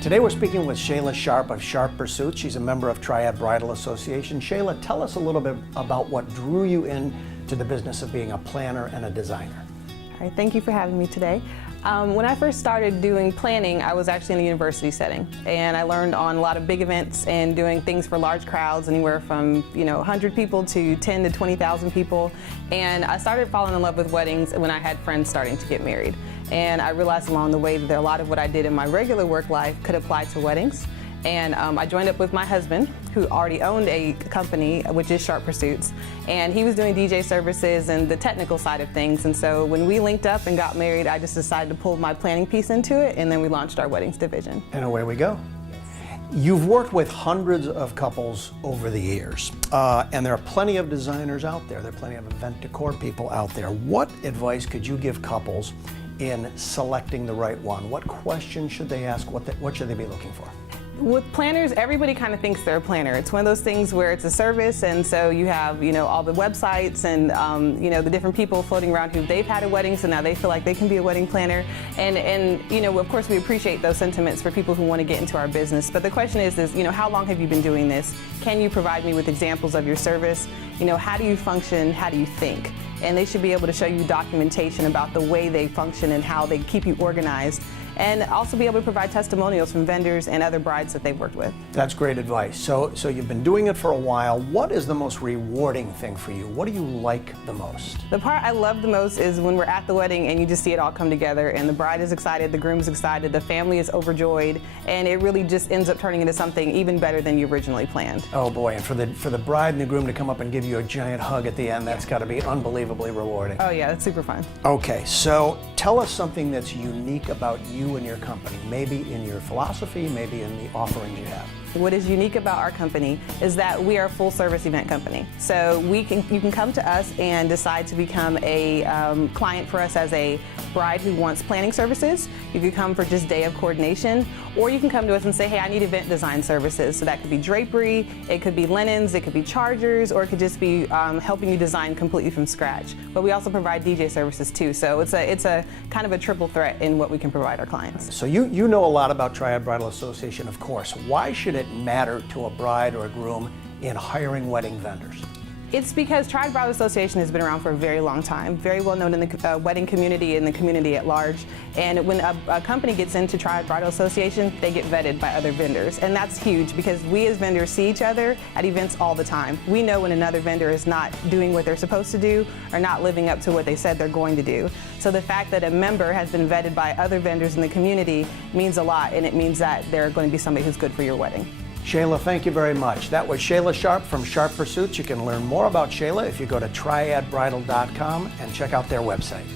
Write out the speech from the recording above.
Today we're speaking with Shayla Sharpe of Sharpe Pursuits. She's a member of Triad Bridal Association. Shayla, tell us a little bit about what drew you into the business of being a planner and a designer. All right, thank you for having me today. When I first started doing planning, I was actually in a university setting, and I learned on a lot of big events and doing things for large crowds, anywhere from 100 people to 10 to 20,000 people. And I started falling in love with weddings when I had friends starting to get married. And I realized along the way that a lot of what I did in my regular work life could apply to weddings. And I joined up with my husband, who already owned a company, which is Sharpe Pursuits, and he was doing DJ services and the technical side of things. And so when we linked up and got married, I just decided to pull my planning piece into it, and then we launched our weddings division. And away we go. You've worked with hundreds of couples over the years, and there are plenty of designers out there. There are plenty of event decor people out there. What advice could you give couples in selecting the right one? What questions should they ask? What should they be looking for? With planners, everybody kind of thinks they're a planner. It's one of those things where it's a service, and so you have, all the websites and, the different people floating around who they've had a wedding, so now they feel like they can be a wedding planner. And of course, we appreciate those sentiments for people who want to get into our business. But the question is, how long have you been doing this? Can you provide me with examples of your service? How do you function? How do you think? And they should be able to show you documentation about the way they function and how they keep you organized, and also be able to provide testimonials from vendors and other brides that they've worked with. That's great advice. So you've been doing it for a while. What is the most rewarding thing for you? What do you like the most? The part I love the most is when we're at the wedding and you just see it all come together, and the bride is excited, the groom is excited, the family is overjoyed, and it really just ends up turning into something even better than you originally planned. Oh boy, and for the bride and the groom to come up and give you a giant hug at the end, that's got to be unbelievably rewarding. Oh yeah, that's super fun. Okay, so tell us something that's unique about you and your company, maybe in your philosophy, maybe in the offerings you have. What is unique about our company is that we are a full-service event company. So you can come to us and decide to become a client for us as a bride who wants planning services. You could come for just day of coordination, or you can come to us and say, hey, I need event design services. So that could be drapery, it could be linens, it could be chargers, or it could just be helping you design completely from scratch. But we also provide DJ services too. So it's a kind of a triple threat in what we can provide our clients. So you know a lot about Triad Bridal Association, of course. Why should it matter to a bride or a groom in hiring wedding vendors? It's because Triad Bridal Association has been around for a very long time, very well known in the wedding community and the community at large. And when a company gets into Triad Bridal Association, they get vetted by other vendors. And that's huge because we as vendors see each other at events all the time. We know when another vendor is not doing what they're supposed to do or not living up to what they said they're going to do. So the fact that a member has been vetted by other vendors in the community means a lot, and it means that they're going to be somebody who's good for your wedding. Shayla, thank you very much. That was Shayla Sharpe from Sharpe Pursuits. You can learn more about Shayla if you go to triadbridal.com and check out their website.